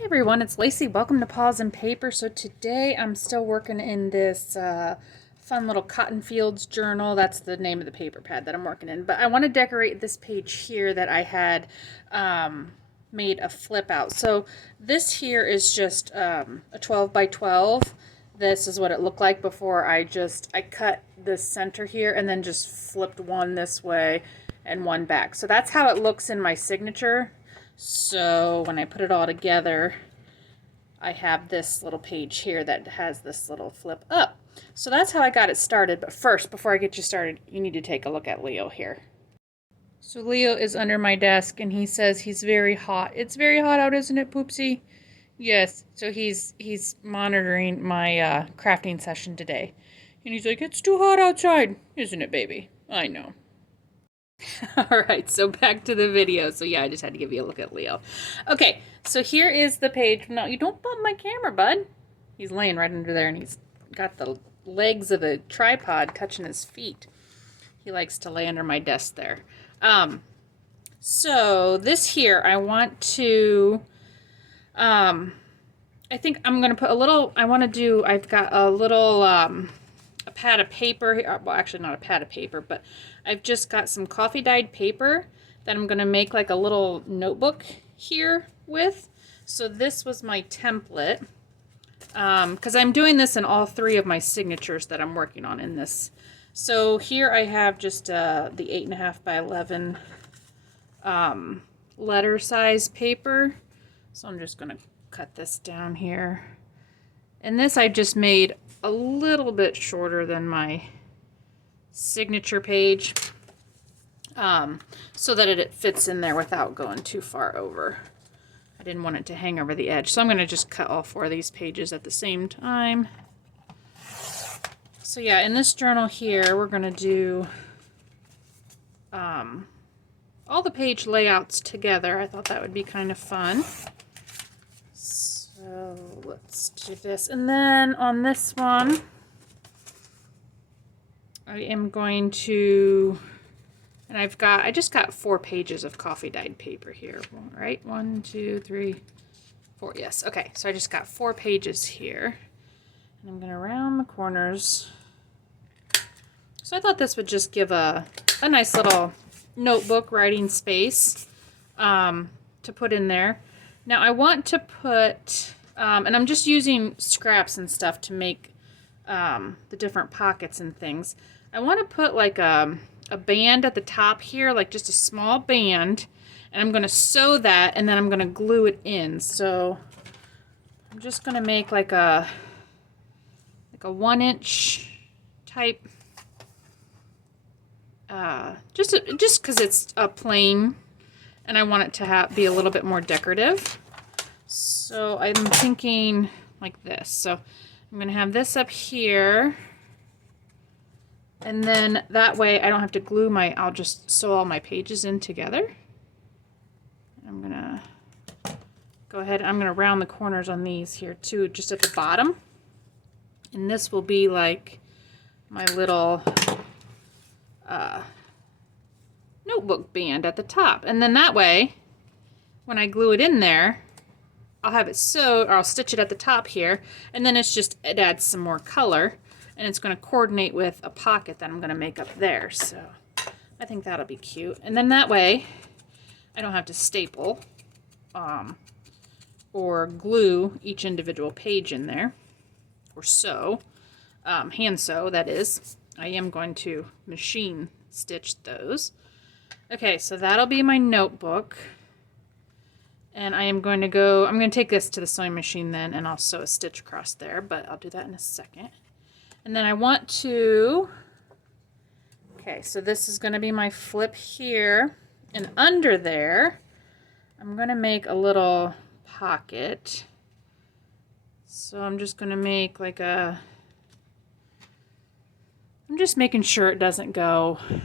Hey everyone, it's Lacey. Welcome to Paws and Paper. So today I'm still working in this fun little Cotton Fields journal. That's the name of the paper pad that I'm working in. But I want to decorate this page here that I had made a flip out. So this here is just a 12 by 12. This is what it looked like before I cut this center here and then just flipped one this way and one back. So that's how it looks in my signature. So when I put it all together, I have this little page here that has this little flip up. So that's how I got it started. But first, before I get you started, you need to take a look at Leo here. So Leo is under my desk and he says he's very hot. It's very hot out, isn't it, Poopsie? Yes. So he's monitoring my crafting session today. And he's like, it's too hot outside, isn't it, baby? I know. All right, so back to the video. So yeah, I just had to give you a look at Leo. Okay, so here is the page. No, you don't bump my camera, bud. He's laying right under there and he's got the legs of the tripod touching his feet. He likes to lay under my desk there. So this here, I want to, I think I'm going to put a little, I've got a little, a pad of paper here. Well, actually not a pad of paper, but I've just got some coffee dyed paper that I'm going to make like a little notebook here with. So this was my template because I'm doing this in all three of my signatures that I'm working on in this. So here I have just the 8.5 by 11 letter size paper. So I'm just going to cut this down here. And this I just made a little bit shorter than my signature page so that it fits in there without going too far over. I didn't want it to hang over the edge, so I'm going to just cut all four of these pages at the same time. So yeah, in this journal here, we're going to do all the page layouts together. I thought that would be kind of fun. So let's do this. And then on this one, I am going to, and I just got 4 pages of coffee dyed paper here, right? 1, 2, 3, 4. Yes. Okay. So I just got 4 pages here and I'm going to round the corners. So I thought this would just give a nice little notebook writing space to put in there. Now I want to put, and I'm just using scraps and stuff to make the different pockets and things. I want to put like a band at the top here, like just a small band, and I'm going to sew that and then I'm going to glue it in. So I'm just going to make like a 1-inch type, just because it's a plain and I want it to be a little bit more decorative. So I'm thinking like this. So I'm going to have this up here. And then that way I don't have to glue I'll just sew all my pages in together. I'm going to go ahead, I'm going to round the corners on these here too, just at the bottom. And this will be like my little notebook band at the top. And then that way, when I glue it in there, I'll have it sewed, or I'll stitch it at the top here, and then it adds some more color, and it's going to coordinate with a pocket that I'm going to make up there. So I think that'll be cute. And then that way, I don't have to staple or glue each individual page in there, or sew, hand sew, that is. I am going to machine stitch those. Okay, so that'll be my notebook. And I'm going to take this to the sewing machine then, and I'll sew a stitch across there, but I'll do that in a second. And then I want to, okay, so this is going to be my flip here. And under there, I'm going to make a little pocket. So I'm just going to make like I'm just making sure it doesn't go, I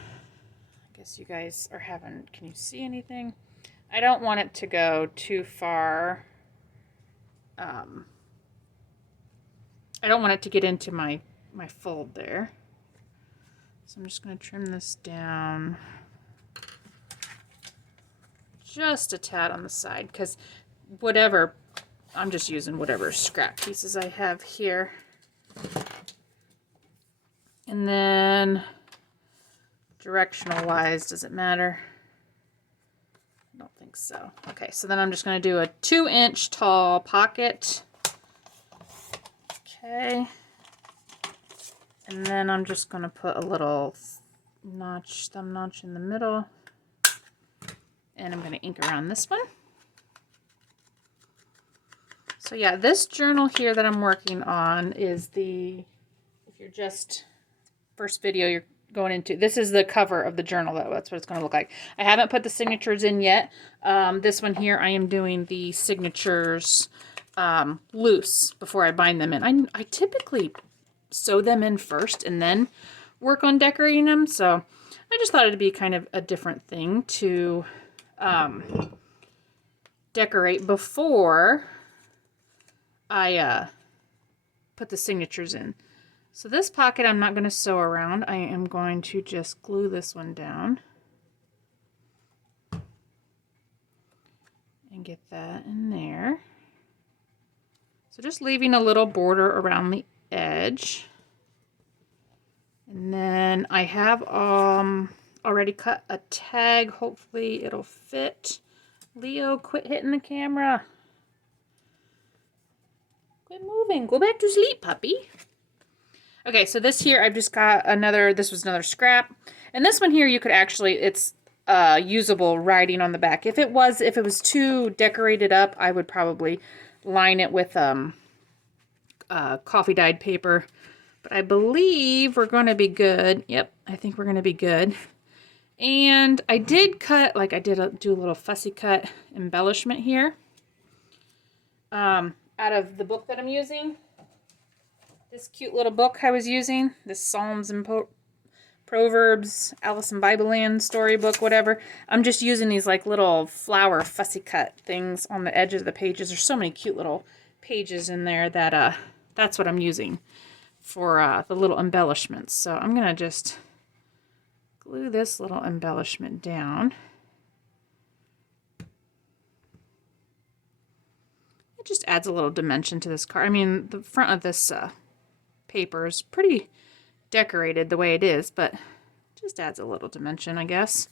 guess you guys are can you see anything? I don't want it to go too far. I don't want it to get into my fold there. So I'm just going to trim this down just a tad on the side, because whatever I'm just using whatever scrap pieces I have here. And then directional wise, does it matter? I don't think so. Okay, so then I'm just going to do a 2-inch tall pocket. Okay. And then I'm just going to put a little notch, thumb notch in the middle. And I'm going to ink around this one. So yeah, this journal here that I'm working on is the, if you're just, first video you're going into, this is the cover of the journal though. That's what it's going to look like. I haven't put the signatures in yet. This one here, I am doing the signatures loose before I bind them in. I typically sew them in first and then work on decorating them. So I just thought it'd be kind of a different thing to decorate before I put the signatures in. So this pocket I'm not going to sew around. I am going to just glue this one down and get that in there. So just leaving a little border around the edge. And then I have already cut a tag. Hopefully it'll fit. Leo, quit hitting the camera. Quit moving. Go back to sleep, puppy. Okay, so this here, I've just got another, this was another scrap. And this one here, you could actually, it's usable writing on the back. If it was too decorated up, I would probably line it with coffee dyed paper. But I believe we're going to be good. Yep, I think we're going to be good. And I did cut, like I did do a little fussy cut embellishment here. Out of the book that I'm using. This cute little book I was using. This Psalms and Proverbs, Alice in Bible Land storybook, whatever. I'm just using these like little flower fussy cut things on the edges of the pages. There's so many cute little pages in there that that's what I'm using for the little embellishments. So I'm going to just glue this little embellishment down. It just adds a little dimension to this card. I mean, the front of this paper is pretty decorated the way it is, but just adds a little dimension, I guess.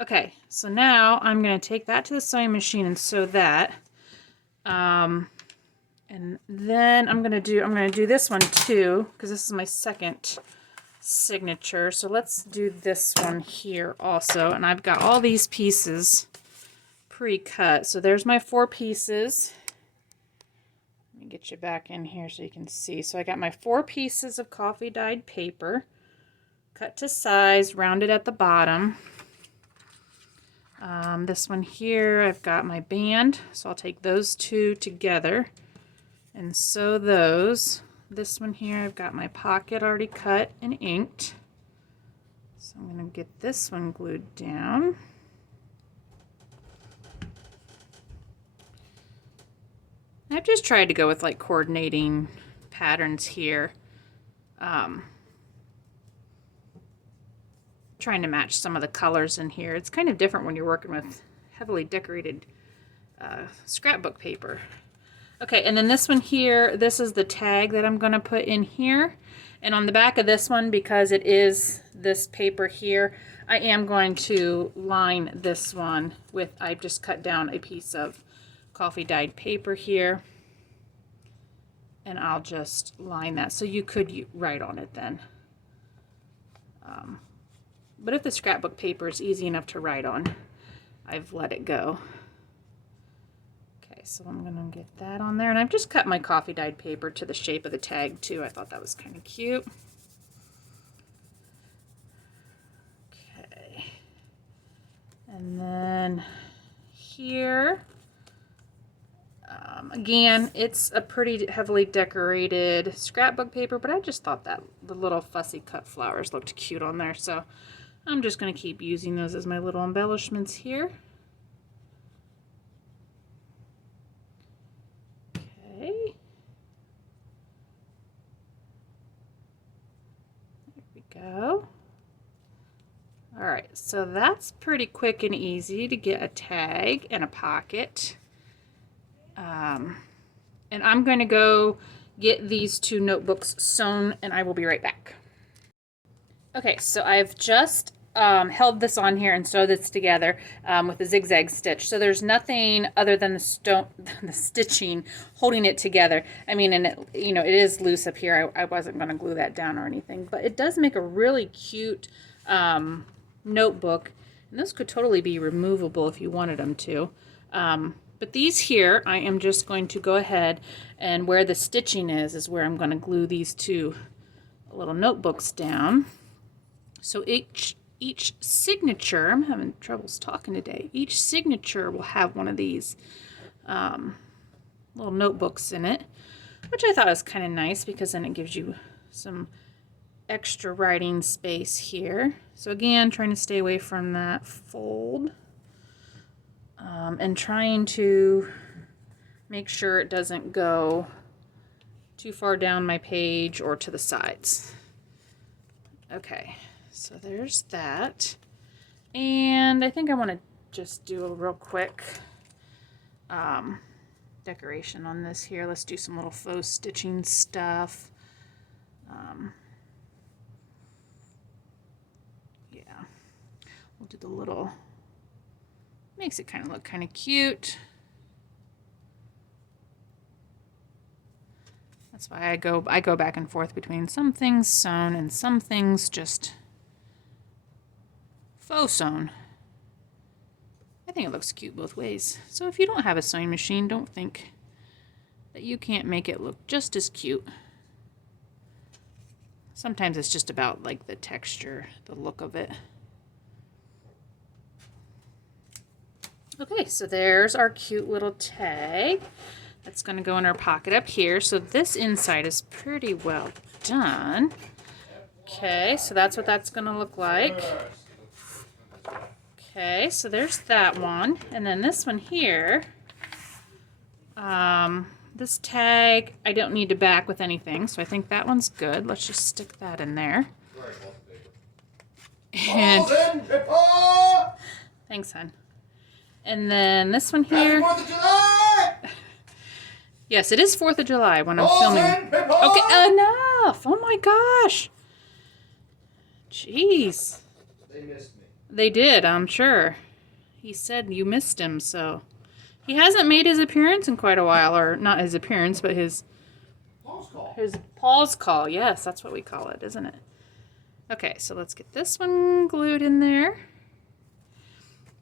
Okay, so now I'm going to take that to the sewing machine and sew that. And then I'm going to do this one too, because this is my second signature. So let's do this one here also. And I've got all these pieces pre-cut. So there's my 4 pieces. Let me get you back in here so you can see. So I got my 4 pieces of coffee dyed paper, cut to size, rounded at the bottom. This one here, I've got my band. So I'll take those 2 together and sew those. This one here, I've got my pocket already cut and inked. So I'm going to get this one glued down. I've just tried to go with like coordinating patterns here. Trying to match some of the colors in here. It's kind of different when you're working with heavily decorated scrapbook paper. Okay, and then this one here, this is the tag that I'm going to put in here. And on the back of this one, because it is this paper here, I am going to line this one with, I've just cut down a piece of coffee dyed paper here. And I'll just line that. So you could write on it then. But if the scrapbook paper is easy enough to write on, I've let it go. Okay, so I'm going to get that on there. And I've just cut my coffee dyed paper to the shape of the tag too. I thought that was kind of cute. Okay. And then here, again, it's a pretty heavily decorated scrapbook paper, but I just thought that the little fussy cut flowers looked cute on there. So I'm just going to keep using those as my little embellishments here. Okay. There we go. All right, so that's pretty quick and easy to get a tag and a pocket. And I'm going to go get these 2 notebooks sewn, and I will be right back. Okay, so I've just held this on here and sewed this together with a zigzag stitch. So there's nothing other than the stitching holding it together. I mean, and it, you know, it is loose up here. I wasn't going to glue that down or anything, but it does make a really cute notebook. And those could totally be removable if you wanted them to. But these here, I am just going to go ahead and where the stitching is where I'm going to glue these 2 little notebooks down. So each signature, I'm having troubles talking today, each signature will have one of these little notebooks in it, which I thought was kind of nice because then it gives you some extra writing space here. So again, trying to stay away from that fold and trying to make sure it doesn't go too far down my page or to the sides. Okay. So there's that. And I think I want to just do a real quick decoration on this here. Let's do some little faux stitching stuff. Yeah. We'll do the little, makes it kind of look kind of cute. That's why I go back and forth between some things sewn and some things just faux sewn. I think it looks cute both ways. So if you don't have a sewing machine, don't think that you can't make it look just as cute. Sometimes it's just about like the texture, the look of it. Okay, so there's our cute little tag. That's going to go in our pocket up here. So this inside is pretty well done. Okay, so that's what that's going to look like. Okay, so there's that one. And then this one here, this tag, I don't need to back with anything, so I think that one's good. Let's just stick that in there. And thanks, hon. And then this one here. Yes, it is 4th of July when I'm filming. Okay, enough! Oh my gosh! Jeez. They missed me. They did, I'm sure. He said you missed him, so. He hasn't made his appearance in quite a while, or not his appearance, but his Paul's call. Yes, that's what we call it, isn't it? Okay, so let's get this one glued in there.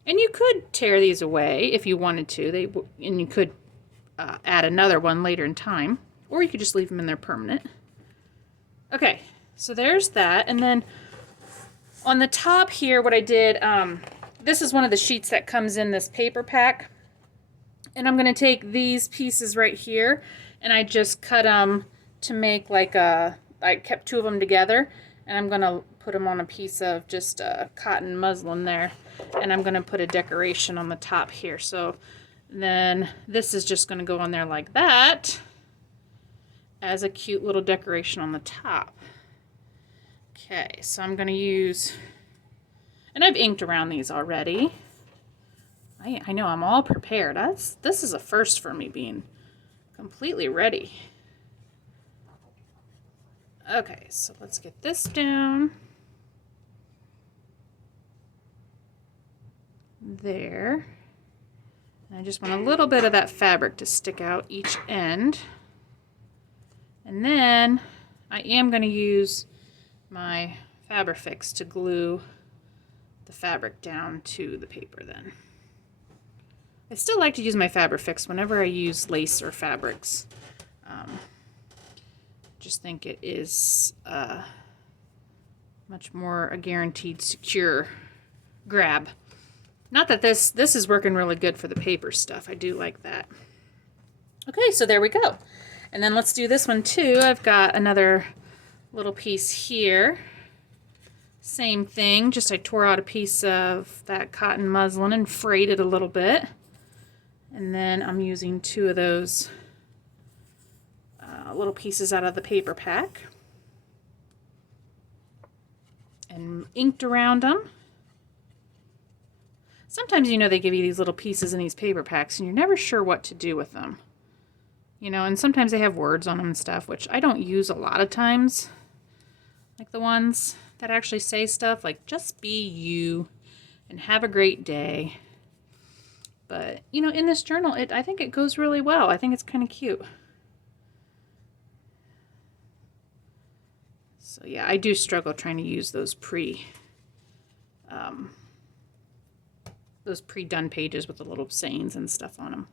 And you could tear these away if you wanted to. And you could add another one later in time, or you could just leave them in there permanent. Okay, so there's that, and then on the top here, what I did, this is one of the sheets that comes in this paper pack. And I'm going to take these pieces right here, and I just cut them to make like I kept 2 of them together, and I'm going to put them on a piece of just cotton muslin there. And I'm going to put a decoration on the top here. So then this is just going to go on there like that as a cute little decoration on the top. Okay, so I'm going to use, and I've inked around these already. I know, I'm all prepared. This is a first for me, being completely ready. Okay, so let's get this down. There. And I just want a little bit of that fabric to stick out each end. And then I am going to use my Fabrifix to glue the fabric down to the paper then. I still like to use my Fabrifix whenever I use lace or fabrics. Just think it is much more a guaranteed secure grab. Not that this is working really good for the paper stuff. I do like that. Okay, so there we go. And then let's do this one too. I've got another little piece here. Same thing, just I tore out a piece of that cotton muslin and frayed it a little bit. And then I'm using 2 of those little pieces out of the paper pack and inked around them. Sometimes, you know, they give you these little pieces in these paper packs and you're never sure what to do with them. You know, and sometimes they have words on them and stuff, which I don't use a lot of times. Like the ones that actually say stuff like, just be you and have a great day. But, you know, in this journal, I think it goes really well. I think it's kind of cute. So yeah, I do struggle trying to use those pre-done pages with the little sayings and stuff on them.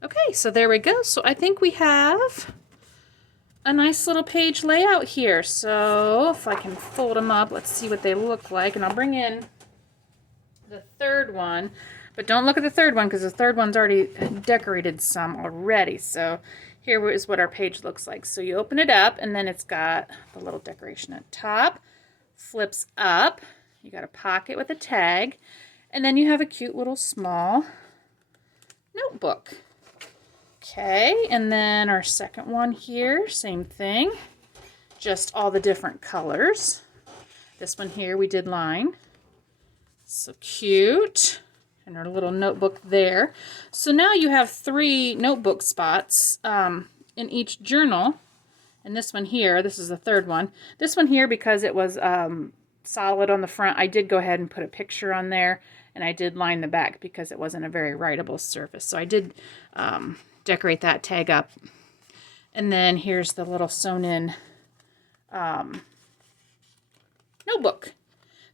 Okay, so there we go. So I think we have a nice little page layout here. So if I can fold them up, let's see what they look like. And I'll bring in the third one. But don't look at the third one because the third one's already decorated some already. So here is what our page looks like. So you open it up and then it's got the little decoration at top. Flips up. You got a pocket with a tag. And then you have a cute little small notebook. Okay, and then our second one here, same thing, just all the different colors. This one here we did line. So cute. And our little notebook there. So now you have 3 notebook spots in each journal. And this one here, this is the third one. This one here, because it was solid on the front, I did go ahead and put a picture on there. And I did line the back because it wasn't a very writable surface. So I did decorate that tag up. And then here's the little sewn in notebook.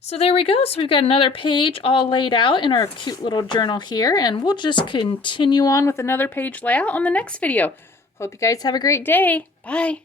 So there we go. So we've got another page all laid out in our cute little journal here. And we'll just continue on with another page layout on the next video. Hope you guys have a great day. Bye.